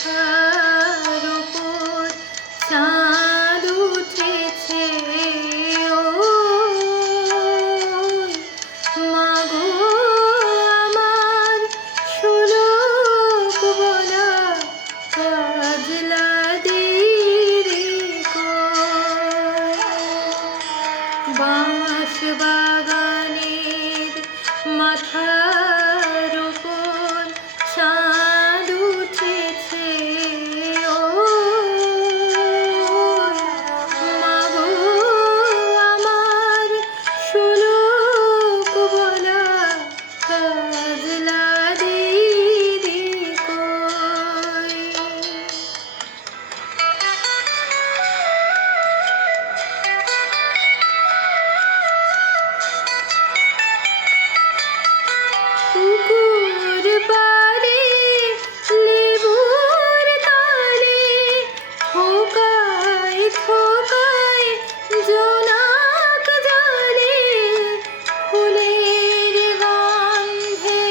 মাথার উপর চাঁদ উঠেছে। ও মাগো আমার শোলক বলা কাজলা দেরি বাঁশ বাগানের মাথার উপর চাঁদ উঠেছে। ও মাগো আমার শোলক বলা কাজলা দিদি কই। পুকুর পাড়ে লেবুর তলে থোকায় থোকায় জোনাক জলে ফুলের গন্ধে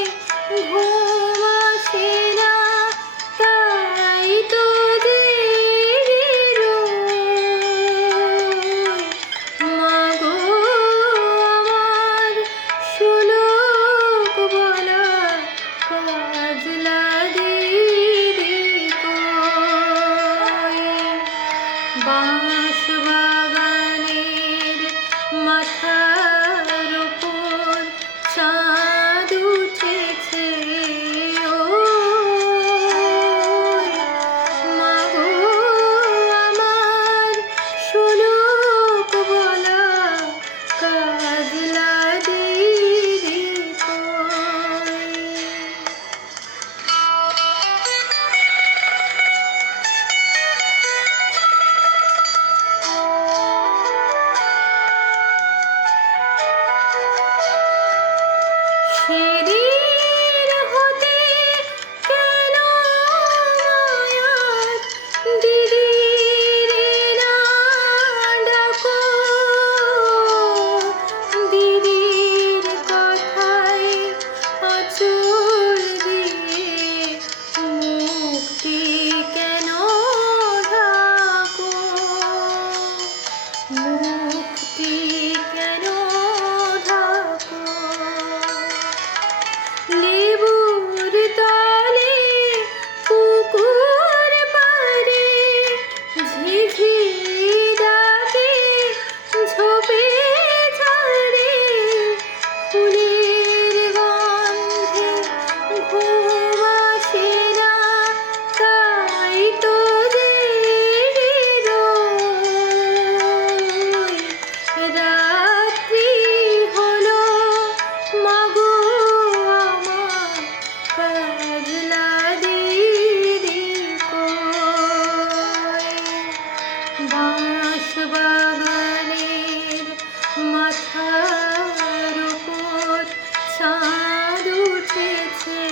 ঘুম আসে না, তাই তো জেগে রই। মাগো আমার শোলক বলা কাজলা দিদি কই। বাঁশ বাগানের মাথার উপর চাঁদ উঠেছে। ও মাগো আমার শোলক বলা কাজলা দিদি কই। সেদিন হতে কেন মায়ার দিদিরে না ডাকো, দিদির কথায় আঁচল দিয়ে মুক্তি কেন ঢাকো, মুক্তি কেন ঢাকো। লেবুর তলে পুকুর পাড়ে ঝিঝি ডাকে ঝোপে ঝাড়ে ফুলের গন্ধে ঘুম আসে না, তাই তো জেগে রই। রাত্রি হলো মাগো আমার কাজলা দিদি কই। বাঁশ বাগানের মাথার উপর চাঁদ উঠেছে।